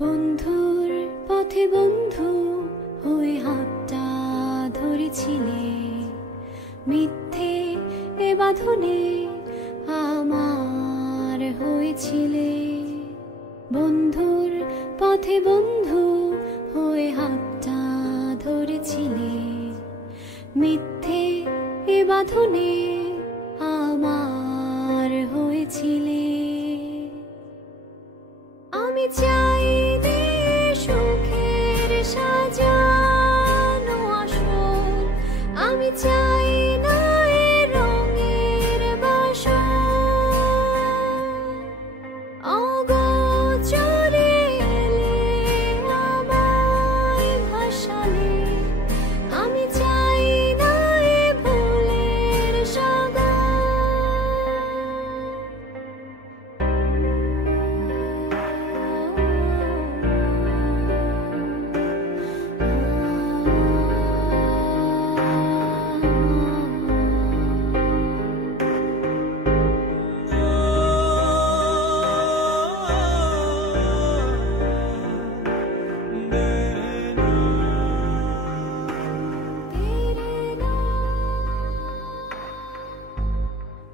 বন্ধুর পথে বন্ধু হয়ে হাতটা ধরেছিলে, মিথ্যে এ বাঁধনে আমার হয়েছিলে। বন্ধুর পথে বন্ধু হয়ে হাতটা ধরেছিলে, মিথ্যে এ বাঁধনে আমার হয়েছিলে। আমি চাই নে সুখের সাজানো আসর, আমি চাই না এ রঙের বাসর। অগোচরে এলে আমায় ভাসালে, আমি চাই না এ ভুলের সাগর।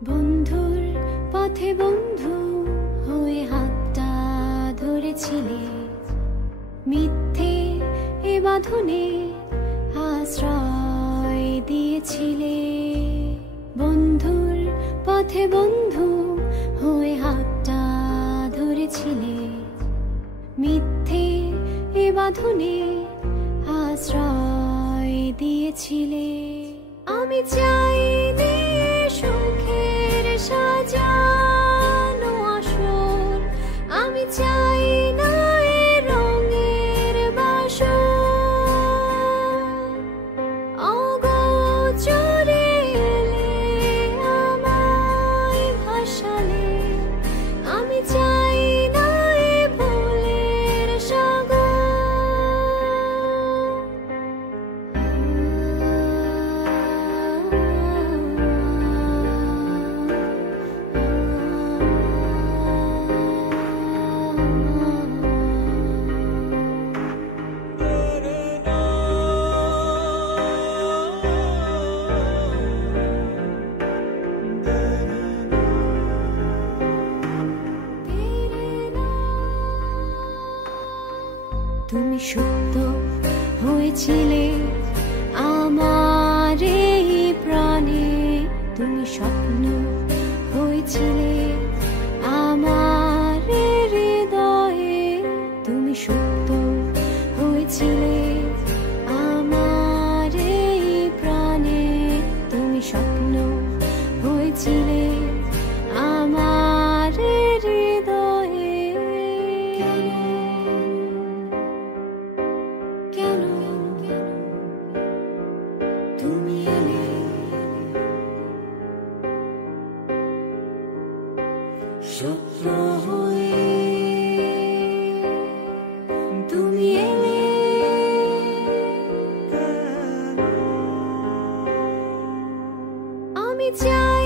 বন্ধুর পথে বন্ধু হয়ে হাতটা ধরেছিলে, মিথ্যে এ বাঁধনে আশ্রয় দিয়েছিলে। বন্ধুর পথে বন্ধু হয়ে হাতটা ধরেছিলে, মিথ্যে এ বাঁধনে আশ্রয় দিয়েছিলে। আমি চাই নে সুখের সাজানো আসর, আমি চাই না এ রঙের বাসর। অগোচরে এলে আমায় ভাসালে, আমি চাই না এ ভুলের সাগর। তুমি সত্য হয়েছিলে আমার এই প্রাণে, তুমি স্বপ্ন হয়েছিলে আমার হৃদয়ে। তুমি সত্য হয়েছিলে আমার এই প্রাণে, তুমি স্বপ্ন হয়েছিলে আমার হৃদয়ে। কেন তুমি এলে স্বপ্ন হয়ে, তুমি এলে আমি চাই